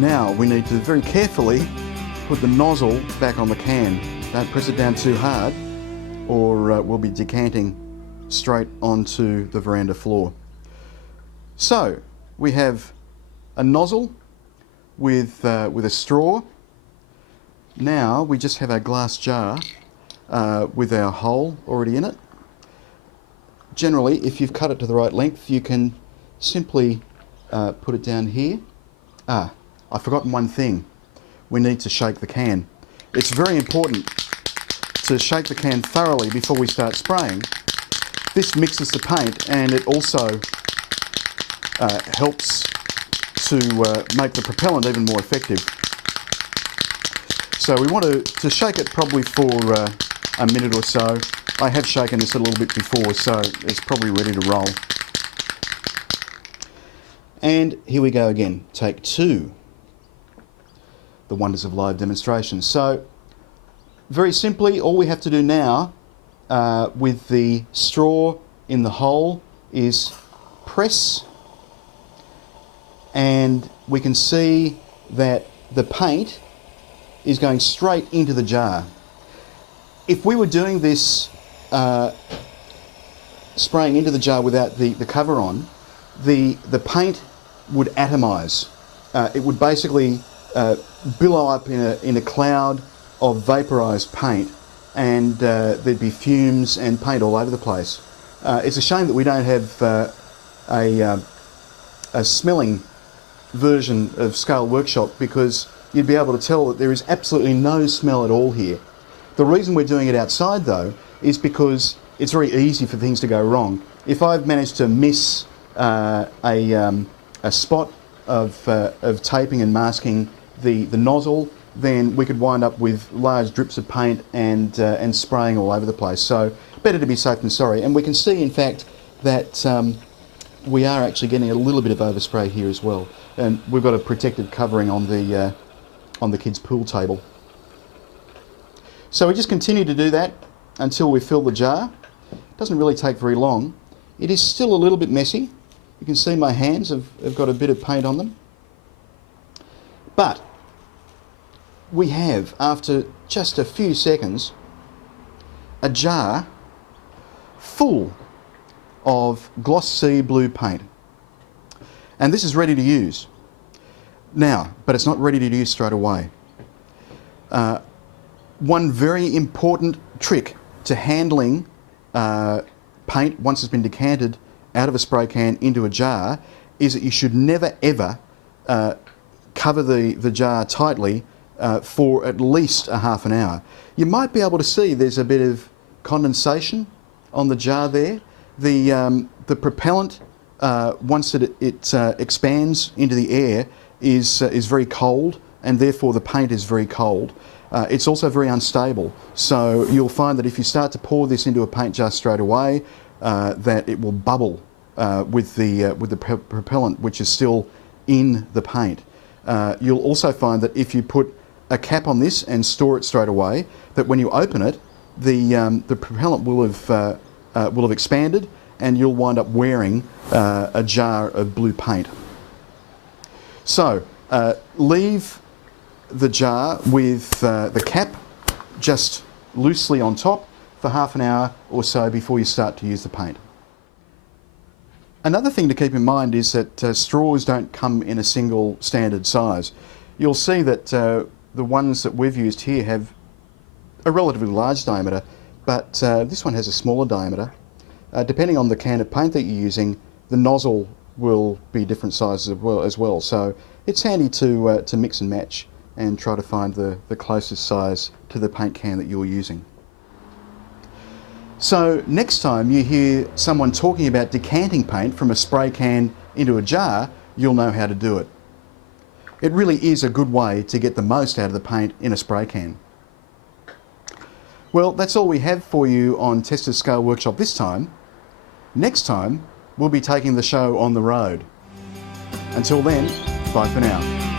Now we need to very carefully put the nozzle back on the can. Don't press it down too hard or we'll be decanting straight onto the veranda floor. So we have a nozzle with a straw. Now we just have our glass jar with our hole already in it. Generally, if you've cut it to the right length, you can simply put it down here. I've forgotten one thing. We need to shake the can. It's very important to shake the can thoroughly before we start spraying. This mixes the paint and it also helps to make the propellant even more effective. So we want to shake it probably for a minute or so. I have shaken this a little bit before, so it's probably ready to roll. And here we go again, take two. The wonders of live demonstration. So very simply, all we have to do now with the straw in the hole is press, and we can see that the paint is going straight into the jar. If we were doing this spraying into the jar without the cover on, the paint would atomize. It would basically billow up in a cloud of vaporized paint, and there'd be fumes and paint all over the place. It's a shame that we don't have a smelling version of Scale Workshop, because you'd be able to tell that there is absolutely no smell at all here. The reason we're doing it outside though is because it's very easy for things to go wrong. If I've managed to miss a spot of taping and masking the nozzle, then we could wind up with large drips of paint and spraying all over the place. So better to be safe than sorry. And we can see, in fact, that we are actually getting a little bit of overspray here as well. And we've got a protected covering on the kids' pool table. So we just continue to do that until we fill the jar. It doesn't really take very long. It is still a little bit messy. You can see my hands have got a bit of paint on them. But we have, after just a few seconds, a jar full of gloss sea blue paint. And this is ready to use. Now, but it's not ready to use straight away. One very important trick to handling paint once it's been decanted out of a spray can into a jar is that you should never ever cover the jar tightly for at least a half an hour. You might be able to see there's a bit of condensation on the jar there. The propellant, once it expands into the air, is very cold, and therefore the paint is very cold. It's also very unstable, so you'll find that if you start to pour this into a paint jar straight away, that it will bubble with the propellant, which is still in the paint. You'll also find that if you put a cap on this and store it straight away, that when you open it, the propellant will have expanded, and you'll wind up wearing a jar of blue paint. So leave the jar with the cap just loosely on top for half an hour or so before you start to use the paint. Another thing to keep in mind is that straws don't come in a single standard size. You'll see that the ones that we've used here have a relatively large diameter, but this one has a smaller diameter. Depending on the can of paint that you're using, the nozzle will be different sizes as well. So it's handy to mix and match and try to find the closest size to the paint can that you're using. So next time you hear someone talking about decanting paint from a spray can into a jar, you'll know how to do it. It really is a good way to get the most out of the paint in a spray can. Well, that's all we have for you on Testers Scale Workshop this time. Next time, we'll be taking the show on the road. Until then, bye for now.